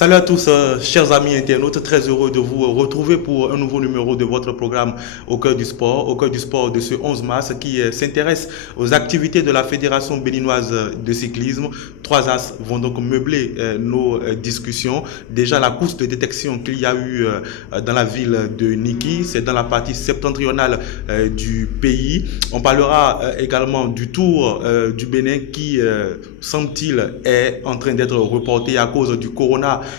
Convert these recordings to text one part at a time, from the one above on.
Salut à tous, chers amis internautes, très heureux de vous retrouver pour un nouveau numéro de votre programme Au cœur du sport de ce 11 mars qui s'intéresse aux activités de la Fédération béninoise de cyclisme. Trois as vont donc meubler nos discussions. Déjà la course de détection qu'il y a eu dans la ville de Niki, c'est dans la partie septentrionale du pays. On parlera également du Tour du Bénin qui, semble-t-il, est en train d'être reporté à cause du coronavirus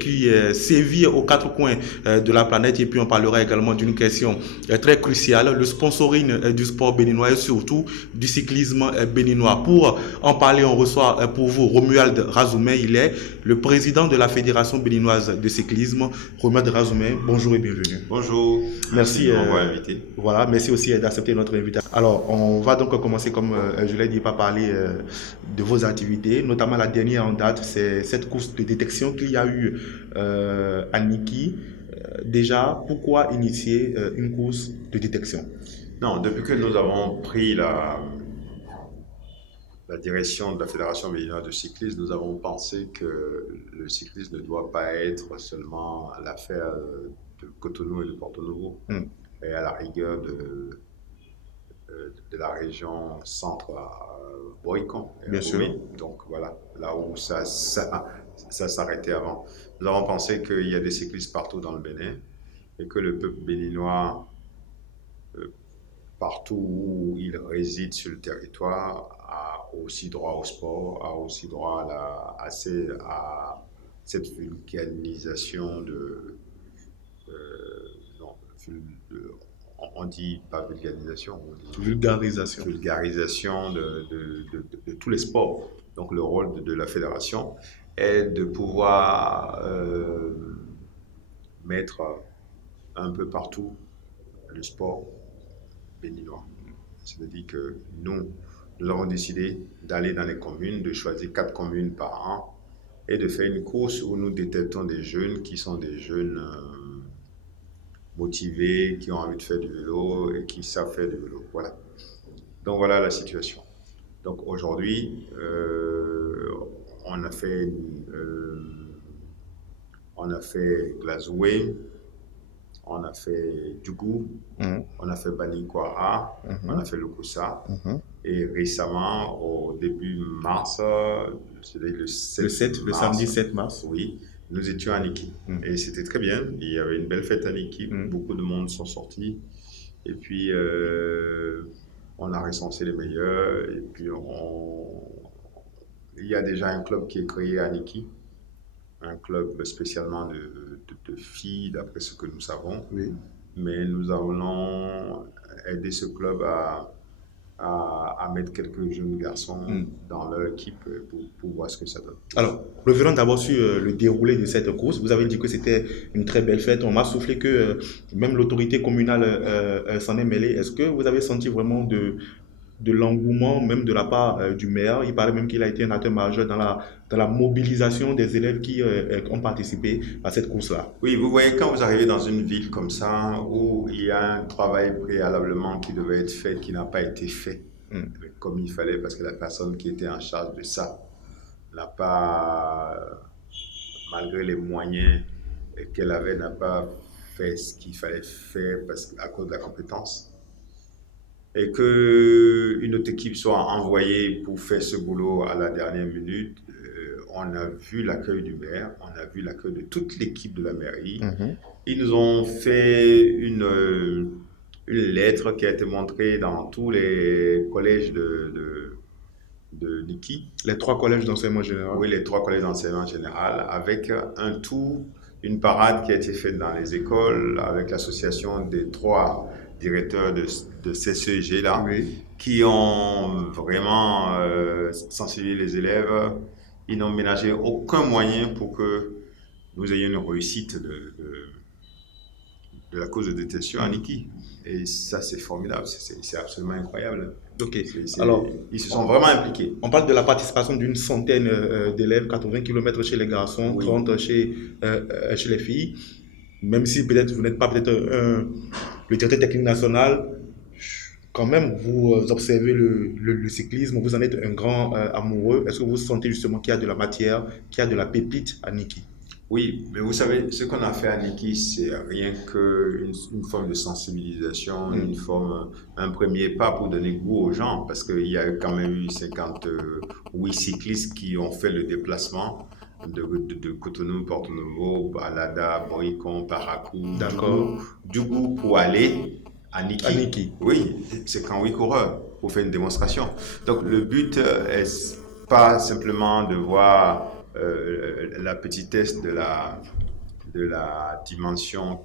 qui sévit aux quatre coins de la planète. Et puis on parlera également d'une question très cruciale, le sponsoring du sport béninois et surtout du cyclisme béninois. Pour en parler, on reçoit pour vous Romuald Razoumen. Il est le président de la Fédération béninoise de cyclisme. Romuald Razoumen, bonjour et bienvenue. Bonjour, Merci de m'avoir invité. Voilà, merci aussi d'accepter notre invitation. Alors, on va donc commencer, comme je l'ai dit, par parler de vos activités, notamment la dernière en date, c'est cette course de détection qu'il y a eu à Niki. Déjà, pourquoi initier une course de détection? Non, depuis que nous avons pris la direction de la Fédération béninoise de cyclisme, nous avons pensé que le cyclisme ne doit pas être seulement l'affaire de Cotonou et de Porto Novo, et à la rigueur de la région centre à Boycon. Bien sûr. Donc voilà, là où ça s'arrêtait avant. Nous avons pensé qu'il y a des cyclistes partout dans le Bénin et que le peuple béninois, partout où il réside sur le territoire, a aussi droit au sport, a aussi droit à cette vulgarisation non, on dit pas vulgarisation, on dit vulgarisation de tous les sports. Donc le rôle de la fédération est de pouvoir mettre un peu partout le sport béninois. C'est-à-dire que nous avons décidé d'aller dans les communes, de choisir 4 communes par an et de faire une course où nous détectons des jeunes qui sont des jeunes motivés, qui ont envie de faire du vélo et qui savent faire du vélo. Voilà. Donc voilà la situation. Donc aujourd'hui, on a fait Glazoué, on a fait Djougou, on a fait Banikwara, on a fait Lokossa. Et récemment, au début mars, c'était le samedi 7 mars. Oui, nous étions à Niki. Et c'était très bien. Il y avait une belle fête à Niki. Beaucoup de monde sont sortis. Et puis, on a recensé les meilleurs. Et puis, il y a déjà un club qui est créé à Niki. Un club spécialement de filles, d'après ce que nous savons. Oui. Mais nous allons aider ce club à mettre quelques jeunes garçons dans leur équipe pour voir ce que ça donne. Alors, revenons d'abord sur le déroulé de cette course. Vous avez dit que c'était une très belle fête. On m'a soufflé que même l'autorité communale s'en est mêlée. Est-ce que vous avez senti vraiment de l'engouement, même de la part du maire? Il paraît même qu'il a été un acteur majeur dans la mobilisation des élèves qui ont participé à cette course-là. Oui, vous voyez, quand vous arrivez dans une ville comme ça, où il y a un travail préalablement qui devait être fait, qui n'a pas été fait comme il fallait, parce que la personne qui était en charge de ça n'a pas, malgré les moyens qu'elle avait, n'a pas fait ce qu'il fallait faire à cause de la compétence. Et qu'une autre équipe soit envoyée pour faire ce boulot à la dernière minute, on a vu l'accueil du maire, on a vu l'accueil de toute l'équipe de la mairie. Ils nous ont fait une lettre qui a été montrée dans tous les collèges de Niki. Les 3 collèges d'enseignement général. Oui, les 3 collèges d'enseignement général, avec une parade qui a été faite dans les écoles, avec l'association des 3 directeurs de CCG là, qui ont vraiment sensibilisé les élèves. Ils n'ont ménagé aucun moyen pour que nous ayons une réussite de la cause de détention à Niki. Et ça, c'est formidable, c'est absolument incroyable. Ok. Alors, ils se sont vraiment impliqués. On parle de la participation d'une centaine d'élèves, 80 km chez les garçons, 30 chez les filles. Même si peut-être vous n'êtes pas le directeur technique national, quand même vous observez le cyclisme, vous en êtes un grand amoureux. Est-ce que vous sentez justement qu'il y a de la matière, qu'il y a de la pépite à Niki? Oui, mais vous savez, ce qu'on a fait à Niki, c'est rien qu'une forme de sensibilisation, un premier pas pour donner goût aux gens, parce qu'il y a quand même eu 58 cyclistes qui ont fait le déplacement de Cotonou, Porto Novo, Balada, Moricon, Paracou, D'accord. Djougou pour aller à Niki. Aniki. Oui, c'est quand 8 coureurs pour faire une démonstration. Donc le but est pas simplement de voir la petitesse de la dimension,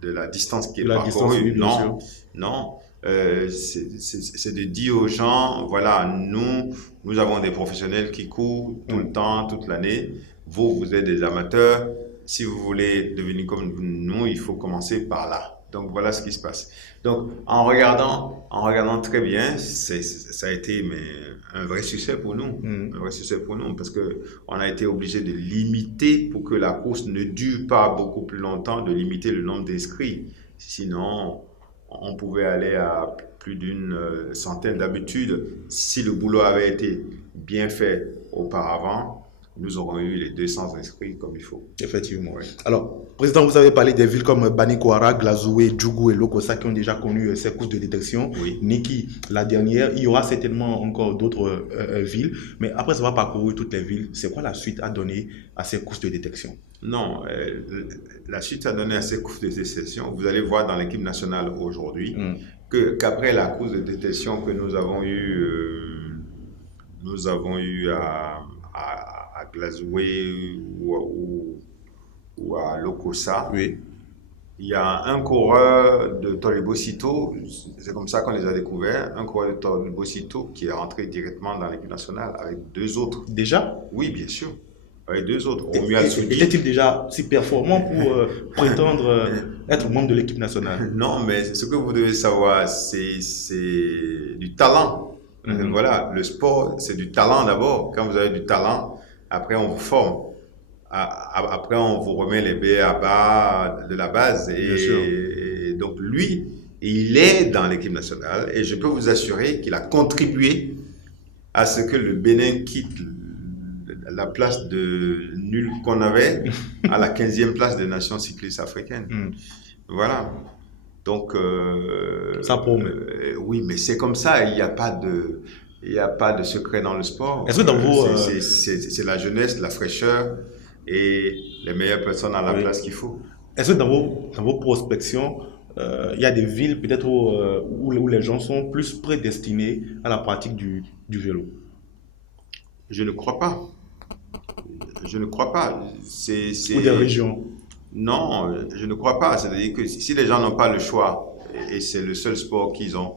de la distance qui est La distance, oui, parcourue. bien sûr. Non, non. C'est de dire aux gens, voilà, nous avons des professionnels qui courent tout le temps, toute l'année. Vous êtes des amateurs. Si vous voulez devenir comme nous, il faut commencer par là. Donc voilà ce qui se passe. Donc en regardant très bien, ça a été un vrai succès pour nous, un vrai succès pour nous parce que on a été obligé de limiter pour que la course ne dure pas beaucoup plus longtemps, de limiter le nombre d'inscrits. Sinon, on pouvait aller à plus d'une centaine d'habitudes. Si le boulot avait été bien fait auparavant, nous aurons eu les 200 inscrits comme il faut. Effectivement. Ouais. Alors, Président, vous avez parlé des villes comme Banikoara, Glazoué, Djougou et Lokossa qui ont déjà connu ces courses de détection. Oui. Niki, la dernière. Il y aura certainement encore d'autres villes. Mais après avoir parcouru toutes les villes, c'est quoi la suite à donner à ces courses de détection? Non, la suite à donner à ces courses de détection, vous allez voir dans l'équipe nationale aujourd'hui qu'après la course de détection que nous avons eu à Glazoué ou à Lokossa, Oui. il y a un coureur de Tolibocito, c'est comme ça qu'on les a découverts, un coureur de Tolibocito qui est rentré directement dans l'équipe nationale avec 2 autres. Déjà? Oui, bien sûr. Avec 2 autres. Omiatsugi. Était-il déjà si performant pour prétendre être membre de l'équipe nationale? Non, mais ce que vous devez savoir, c'est du talent. Voilà, le sport, c'est du talent d'abord. Quand vous avez du talent, après on vous forme. Après on vous remet les b.a.-ba de la base. Et donc lui, il est dans l'équipe nationale et je peux vous assurer qu'il a contribué à ce que le Bénin quitte la place de nul qu'on avait à la 15e place des nations cyclistes africaines. Voilà. Donc, ça promet. Oui, mais c'est comme ça. Il n'y a pas de secret dans le sport. Est-ce que dans vos... c'est la jeunesse, la fraîcheur et les meilleures personnes à la place qu'il faut. Est-ce que dans vos prospections, il y a des villes peut-être où les gens sont plus prédestinés à la pratique du vélo? Je ne crois pas. Je ne crois pas. Ou des régions? Non, je ne crois pas. C'est-à-dire que si les gens n'ont pas le choix, et c'est le seul sport qu'ils ont,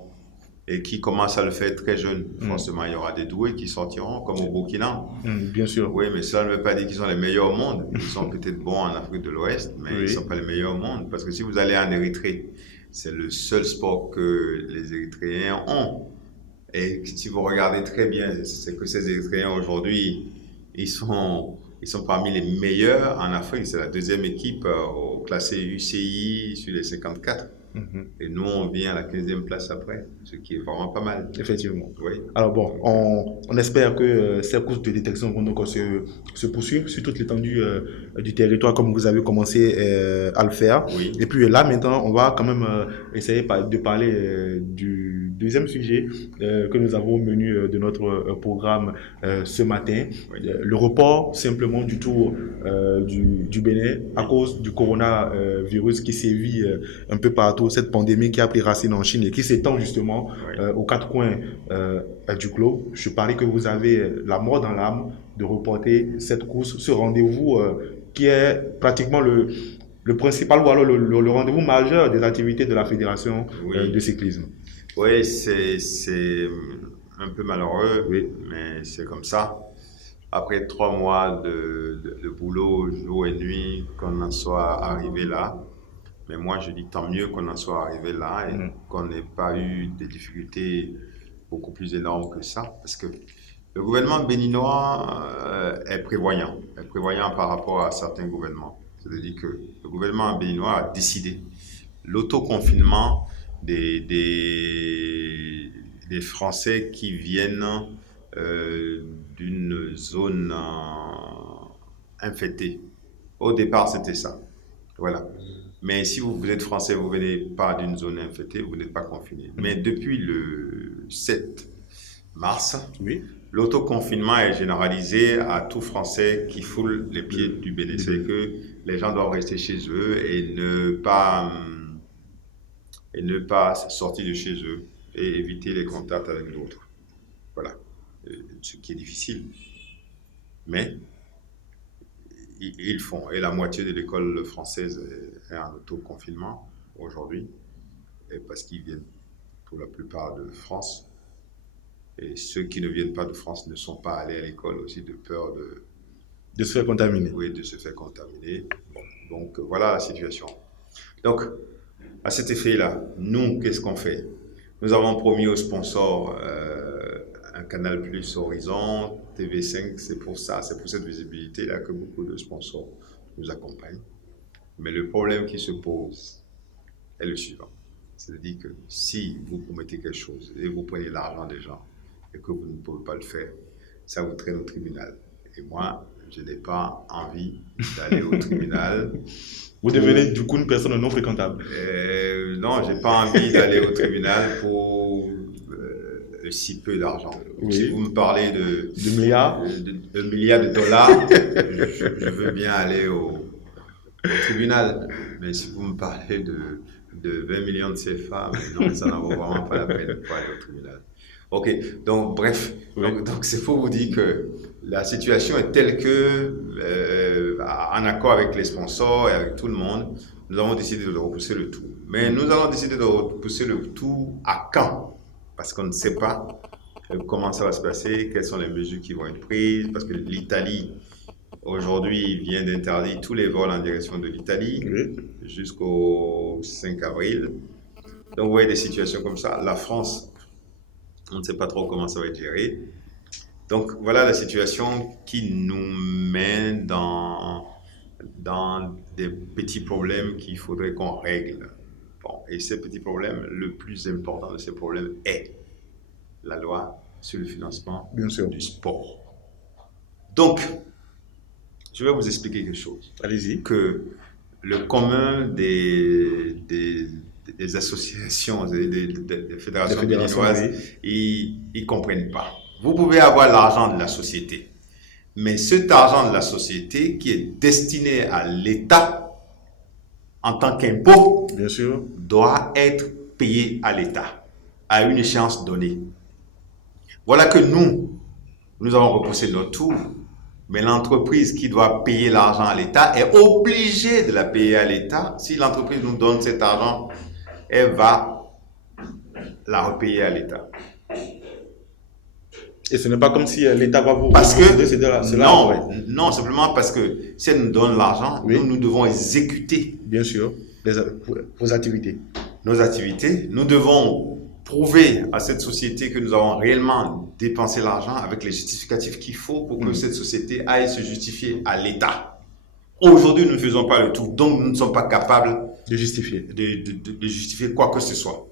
et qui commencent à le faire très jeune, forcément, il y aura des doués qui sortiront, comme au Burkina. Bien sûr. Oui, mais cela ne veut pas dire qu'ils sont les meilleurs au monde. Ils sont peut-être bons en Afrique de l'Ouest, mais ils ne sont pas les meilleurs au monde. Parce que si vous allez en Érythrée, c'est le seul sport que les Érythréens ont. Et si vous regardez très bien, c'est que ces Érythréens aujourd'hui, ils sont parmi les meilleurs en Afrique. C'est la deuxième équipe au classé UCI sur les 54. Et nous, on vient à la 15e place après, ce qui est vraiment pas mal. Effectivement. Oui. Alors bon, on espère que ces courses de détection vont donc se poursuivre sur toute l'étendue du territoire comme vous avez commencé à le faire. Oui. Et puis là, maintenant, on va quand même essayer de parler du deuxième sujet que nous avons au menu de notre programme ce matin. Oui. Le report simplement du Tour du Bénin à cause du coronavirus qui sévit un peu partout, cette pandémie qui a pris racine en Chine et qui s'étend justement aux 4 coins du globe. Je parie que vous avez la mort dans l'âme de reporter cette course, ce rendez-vous qui est pratiquement le principal ou alors le rendez-vous majeur des activités de la Fédération de cyclisme. Oui, c'est un peu malheureux, mais c'est comme ça. Après 3 mois de boulot, jour et nuit, qu'on en soit arrivé là. Mais moi, je dis tant mieux qu'on en soit arrivé là et qu'on n'ait pas eu des difficultés beaucoup plus énormes que ça. Parce que le gouvernement béninois est prévoyant par rapport à certains gouvernements. C'est-à-dire que le gouvernement béninois a décidé l'autoconfinement des Français qui viennent d'une zone infectée. Au départ, c'était ça. Voilà. Mais si vous êtes français, vous venez pas d'une zone infectée, vous n'êtes pas confiné. Mais depuis le 7 mars, Oui. l'autoconfinement est généralisé à tout Français qui foule les pieds du Bénin. C'est que les gens doivent rester chez eux et ne pas sortir de chez eux et éviter les contacts avec d'autres. Voilà. Ce qui est difficile. Mais ils font. Et la moitié de l'école française est en autoconfinement aujourd'hui, parce qu'ils viennent pour la plupart de France. Et ceux qui ne viennent pas de France ne sont pas allés à l'école aussi de peur De se faire contaminer. Oui, de se faire contaminer. Bon, donc voilà la situation. Donc, à cet effet-là, nous, qu'est-ce qu'on fait? Nous avons promis aux sponsors un Canal Plus Horizon, TV5, c'est pour ça, c'est pour cette visibilité-là que beaucoup de sponsors nous accompagnent. Mais le problème qui se pose est le suivant. C'est-à-dire que si vous promettez quelque chose et vous prenez l'argent des gens et que vous ne pouvez pas le faire, ça vous traîne au tribunal. Et moi, je n'ai pas envie d'aller au tribunal. Vous devenez du coup une personne non fréquentable. Non, je n'ai pas envie d'aller au tribunal pour si peu d'argent. Oui. Si vous me parlez de milliards, de milliards de dollars, je veux bien aller au tribunal. Mais si vous me parlez de 20 millions de CFA, non, ça n'en vaut vraiment pas la peine pour aller au tribunal. Ok, donc bref, donc c'est pour vous dire que la situation est telle que, en accord avec les sponsors et avec tout le monde, nous avons décidé de repousser le tout. Mais nous allons décider de repousser le tout à quand? Parce qu'on ne sait pas comment ça va se passer, quelles sont les mesures qui vont être prises, parce que l'Italie, aujourd'hui, vient d'interdire tous les vols en direction de l'Italie jusqu'au 5 avril. Donc, vous voyez des situations comme ça. La France, on ne sait pas trop comment ça va être géré. Donc, voilà la situation qui nous mène dans des petits problèmes qu'il faudrait qu'on règle. Bon, et ces petits problèmes, le plus important de ces problèmes est la loi sur le financement du sport. Donc, je vais vous expliquer quelque chose. Allez-y. Que le commun des associations, des fédérations béninoises, ils ne comprennent pas. Vous pouvez avoir l'argent de la société, mais cet argent de la société qui est destiné à l'État en tant qu'impôt, bien sûr, doit être payé à l'État à une échéance donnée. Voilà que nous avons repoussé notre tour, mais l'entreprise qui doit payer l'argent à l'État est obligée de la payer à l'État. Si l'entreprise nous donne cet argent, elle va la repayer à l'État. Et ce n'est pas comme si l'État va vous non, simplement parce que si elle nous donne l'argent, nous devons exécuter. Bien sûr, vos activités. Nos activités. Nous devons prouver à cette société que nous avons réellement dépensé l'argent avec les justificatifs qu'il faut pour que cette société aille se justifier à l'État. Aujourd'hui, nous ne faisons pas le tout, donc nous ne sommes pas capables de justifier, de justifier quoi que ce soit.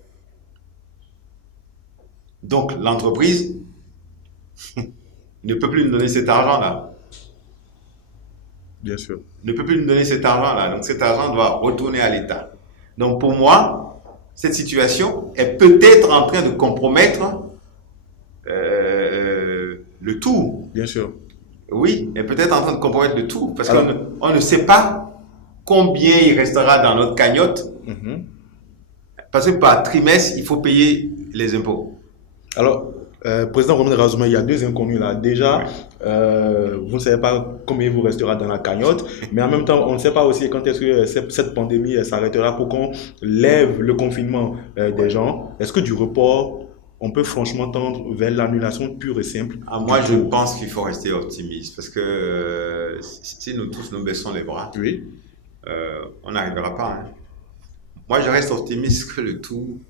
Donc, l'entreprise ne peut plus nous donner cet argent-là. Bien sûr. Ne peut plus nous donner cet argent-là. Donc, cet argent doit retourner à l'État. Donc, pour moi, cette situation est peut-être en train de compromettre le tout. Bien sûr. Oui, elle est peut-être en train de compromettre le tout. Parce qu'on ne sait pas combien il restera dans notre cagnotte. Parce que par trimestre, il faut payer les impôts. Alors, Président Romain Razouma, il y a deux inconnus là. Déjà, vous ne savez pas combien il vous restera dans la cagnotte, mais en même temps, on ne sait pas aussi quand est-ce que cette pandémie s'arrêtera pour qu'on lève le confinement des gens. Est-ce que du report, on peut franchement tendre vers l'annulation pure et simple? Moi, je pense qu'il faut rester optimiste parce que si nous tous nous baissons les bras, on n'arrivera pas. Hein. Moi, je reste optimiste que le tout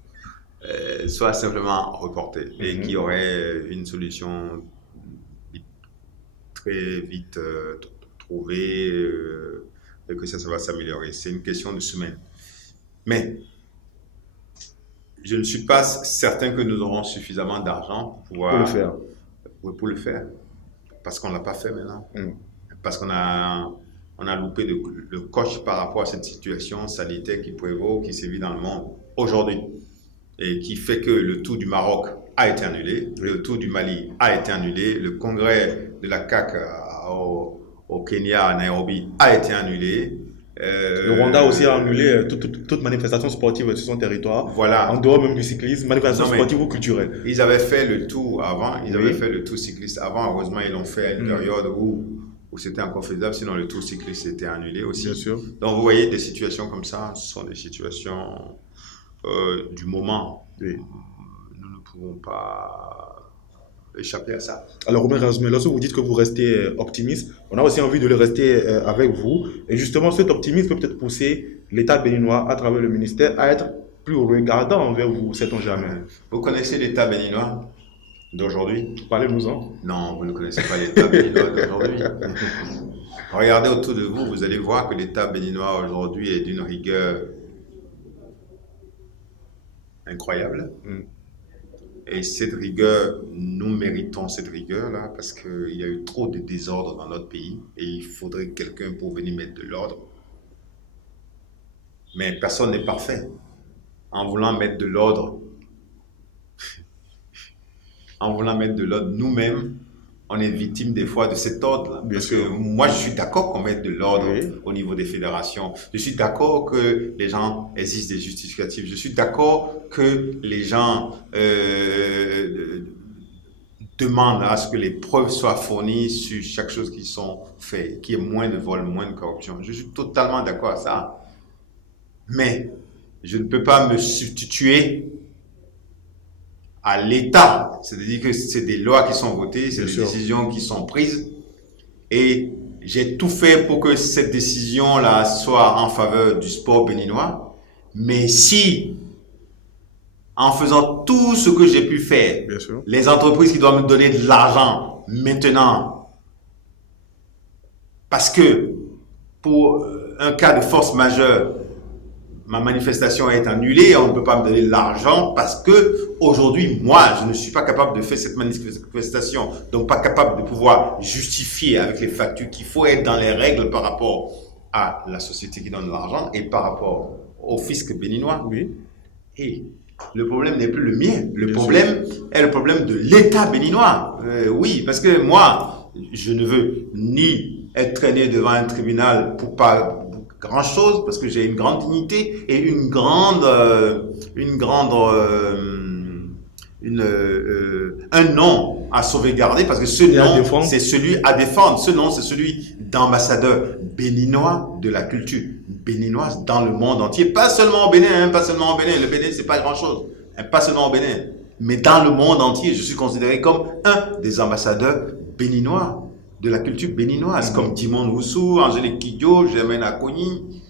soit simplement reporté et qu'il y aurait une solution très vite trouvée et que ça va s'améliorer. C'est une question de semaine. Mais je ne suis pas certain que nous aurons suffisamment d'argent pour le faire. Parce qu'on ne l'a pas fait maintenant. Parce qu'on a on a loupé le coche par rapport à cette situation sanitaire qui prévaut, qui sévit dans le monde aujourd'hui et qui fait que le tour du Maroc a été annulé, le tour du Mali a été annulé, le congrès de la CAC au Kenya, à Nairobi, a été annulé. Le Rwanda aussi a annulé toute manifestation sportive sur son territoire, voilà. En dehors même du cyclisme, manifestation sportive ou culturelle. Ils avaient fait le tour avant, ils avaient fait le tour cycliste avant, heureusement ils l'ont fait à une période où c'était encore faisable, sinon le tour cycliste était annulé aussi. Bien sûr. Donc vous voyez des situations comme ça, ce sont des situations du moment. Oui. Nous ne pouvons pas échapper à ça. Alors Robin Razumé, lorsque vous dites que vous restez optimiste, on a aussi envie de le rester avec vous. Et justement, cet optimisme peut peut-être pousser l'État béninois à travers le ministère à être plus regardant envers vous, sait-on jamais. Vous connaissez l'État béninois d'aujourd'hui? Parlez-nous-en. Non, vous ne connaissez pas l'État béninois d'aujourd'hui. Regardez autour de vous, vous allez voir que l'État béninois aujourd'hui est d'une rigueur incroyable. Et cette rigueur, nous méritons cette rigueur-là parce qu'il y a eu trop de désordre dans notre pays et il faudrait quelqu'un pour venir mettre de l'ordre. Mais personne n'est parfait. En voulant mettre de l'ordre, nous-mêmes, on est victime des fois de cet ordre-là. Parce que moi, je suis d'accord qu'on mette de l'ordre au niveau des fédérations. Je suis d'accord que les gens exigent des justificatifs. Je suis d'accord que les gens demandent à ce que les preuves soient fournies sur chaque chose qui sont faites, qu'il y ait moins de vol, moins de corruption. Je suis totalement d'accord à ça. Mais je ne peux pas me substituer à l'État. C'est-à-dire que c'est des lois qui sont votées, c'est des décisions qui sont prises. Et j'ai tout fait pour que cette décision-là soit en faveur du sport béninois. Mais si, en faisant tout ce que j'ai pu faire, les entreprises qui doivent me donner de l'argent maintenant, parce que pour un cas de force majeure, ma manifestation est annulée, on ne peut pas me donner de l'argent parce que aujourd'hui, moi, je ne suis pas capable de faire cette manifestation, donc pas capable de pouvoir justifier avec les factures qu'il faut être dans les règles par rapport à la société qui donne l'argent et par rapport au fisc béninois. Et le problème n'est plus le mien, le problème est le problème de l'État béninois. Oui, parce que moi, je ne veux ni être traîné devant un tribunal pour pas grand chose parce que j'ai une grande dignité et un nom à sauvegarder parce que ce nom c'est celui à défendre. Ce nom c'est celui d'ambassadeur béninois de la culture béninoise dans le monde entier, pas seulement au Bénin, pas seulement au Bénin. Le Bénin c'est pas grand chose, pas seulement au Bénin, mais dans le monde entier, je suis considéré comme un des ambassadeurs béninois de la culture béninoise, comme Timon Oussou, Angélique Kidjo, Germaine Akoni,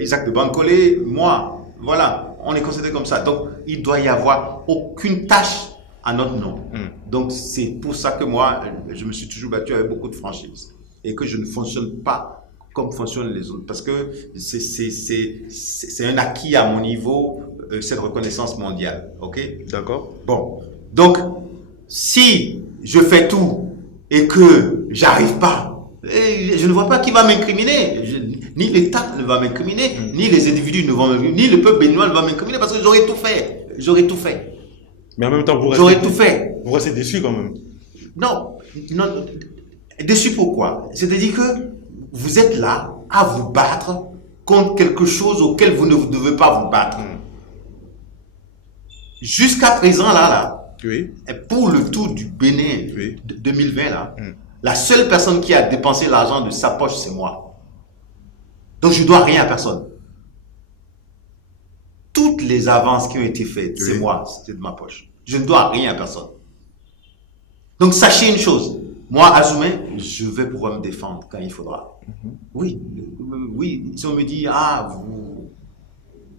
Isaac de Bancolé, moi. Voilà, on est considéré comme ça. Donc, il ne doit y avoir aucune tâche à notre nom. Donc, c'est pour ça que moi, je me suis toujours battu avec beaucoup de franchise et que je ne fonctionne pas comme fonctionnent les autres. Parce que c'est un acquis à mon niveau, cette reconnaissance mondiale. OK? D'accord. Bon. Donc, si je fais tout et que j'arrive pas, je ne vois pas qui va m'incriminer. Ni l'État ne va m'incriminer, ni les individus ne vont m'incriminer, ni le peuple béninois ne va m'incriminer parce que j'aurais tout fait. J'aurais tout fait. Mais en même temps, vous restez déçu quand même. Non, déçu pourquoi? C'est-à-dire que vous êtes là à vous battre contre quelque chose auquel vous ne devez pas vous battre. Jusqu'à présent, là, pour le tour du Bénin de 2020, là, la seule personne qui a dépensé l'argent de sa poche, c'est moi. Donc, je ne dois rien à personne. Toutes les avances qui ont été faites, c'est moi, c'est de ma poche. Je ne dois rien à personne. Donc, sachez une chose. Moi, Azumé, je vais pouvoir me défendre quand il faudra. Oui, si on me dit,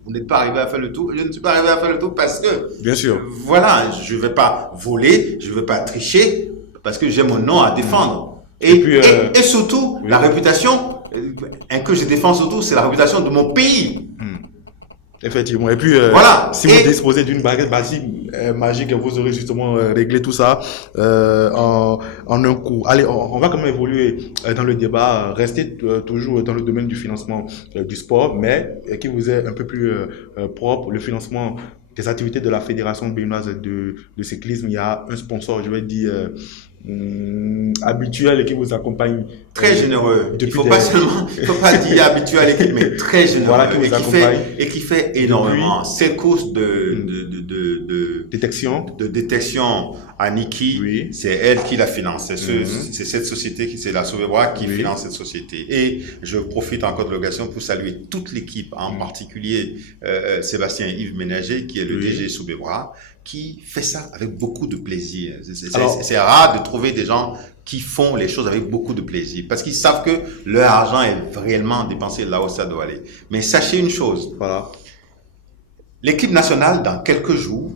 vous n'êtes pas arrivé à faire le tour, je ne suis pas arrivé à faire le tour parce que, bien sûr, voilà, je ne vais pas voler, je ne vais pas tricher, parce que j'ai mon nom à défendre. Et surtout, la réputation que je défends surtout, c'est la réputation de mon pays. Effectivement. Et puis, Voilà. si vous disposez d'une baguette magique, vous aurez justement réglé tout ça en un coup. Allez, on va quand même évoluer dans le débat, rester toujours dans le domaine du financement du sport, mais qui vous est un peu plus propre, le financement des activités de la Fédération béninoise de cyclisme. Il y a un sponsor, je vais dire, habituel et qui vous accompagne. Très généreux. Il faut pas dire habituel mais très généreux. Voilà, qui vous accompagne. Et qui fait énormément. Ces courses de détection à Niki, oui. C'est elle qui la finance. C'est cette société, c'est la Souvebra qui finance cette société. Et je profite encore de l'occasion pour saluer toute l'équipe, en particulier Sébastien Yves Ménager, qui est le DG Souvebra, qui fait ça avec beaucoup de plaisir. C'est rare de trouver des gens qui font les choses avec beaucoup de plaisir, parce qu'ils savent que leur argent est réellement dépensé là où ça doit aller. Mais sachez une chose, voilà. L'équipe nationale, dans quelques jours,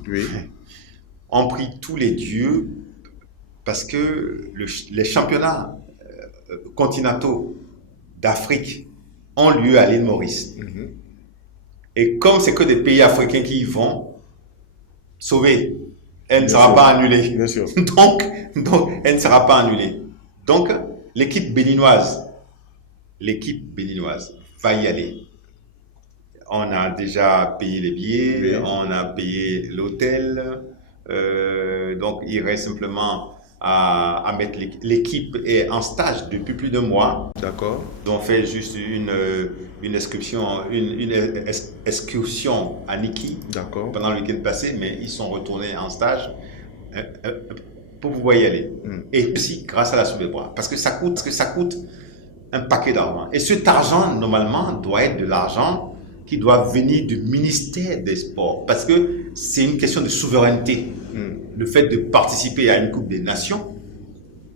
ont pris tous les dieux, parce que les championnats continentaux d'Afrique ont lieu à l'île Maurice. Et comme c'est que des pays africains qui y vont, sauver, elle ne sera pas annulée. Bien sûr. Donc, elle ne sera pas annulée. Donc, l'équipe béninoise va y aller. On a déjà payé les billets, on a payé l'hôtel. Donc, il reste simplement à mettre l'équipe est en stage depuis plus d'1 mois. D'accord. On fait juste une excursion à Niki pendant le week-end passé, mais ils sont retournés en stage pour pouvoir y aller. Et aussi grâce à la Souvebra, parce que ça coûte un paquet d'argent. Et cet argent, normalement, doit être de l'argent qui doit venir du ministère des Sports, parce que c'est une question de souveraineté. Le fait de participer à une Coupe des Nations,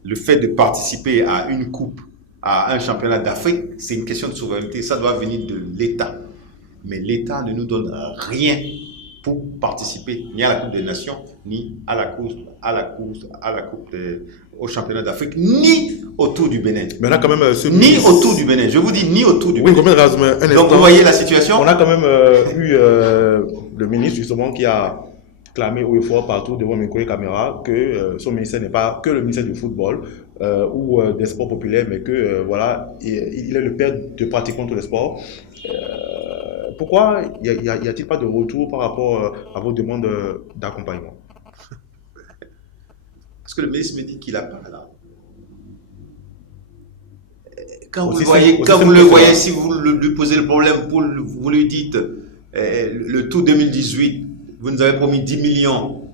le fait de participer à une coupe, à un championnat d'Afrique, c'est une question de souveraineté. Ça doit venir de l'État. Mais l'État ne nous donne rien pour participer ni à la Coupe des Nations, ni à la course, au championnat d'Afrique, ni au Tour du Bénin. Mais on a quand même ni au Tour du Bénin. Je vous dis ni au Tour du Bénin. Donc vous voyez la situation. On a quand même eu le ministre justement qui a clamé haut et fort partout devant mes collègues caméras que son ministère n'est pas que le ministère du football ou des sports populaires, mais que voilà, il est le père de pratiquement tous les sports. Pourquoi y a-t-il pas de retour par rapport à vos demandes d'accompagnement? Parce que le ministre me dit qu'il n'a pas là. Quand vous le voyez, si vous lui posez le problème, vous lui dites le Tour 2018, vous nous avez promis 10 millions,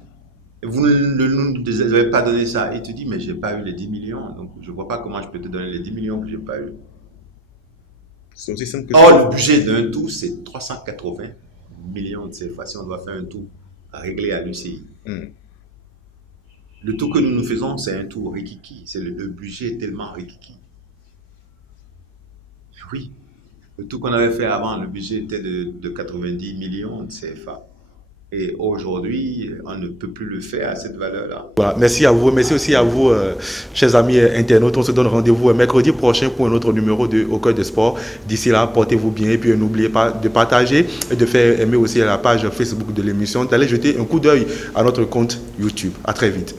vous ne nous avez pas donné ça. Il te dit, mais je n'ai pas eu les 10 millions, donc je ne vois pas comment je peux te donner les 10 millions que je n'ai pas eu. C'est aussi simple que le budget d'un tour, c'est 380 millions de CFA si on doit faire un tour réglé à l'UCI. Le tour que nous faisons, c'est un tour rikiki. Le budget est tellement rikiki. Oui. Le tour qu'on avait fait avant, le budget était de 90 millions de CFA. Et aujourd'hui, on ne peut plus le faire à cette valeur-là. Voilà, merci à vous. Merci aussi à vous, chers amis internautes. On se donne rendez-vous mercredi prochain pour un autre numéro de Au Cœur des Sports. D'ici là, portez-vous bien. Et puis, n'oubliez pas de partager et de faire aimer aussi la page Facebook de l'émission, d'aller jeter un coup d'œil à notre compte YouTube. À très vite.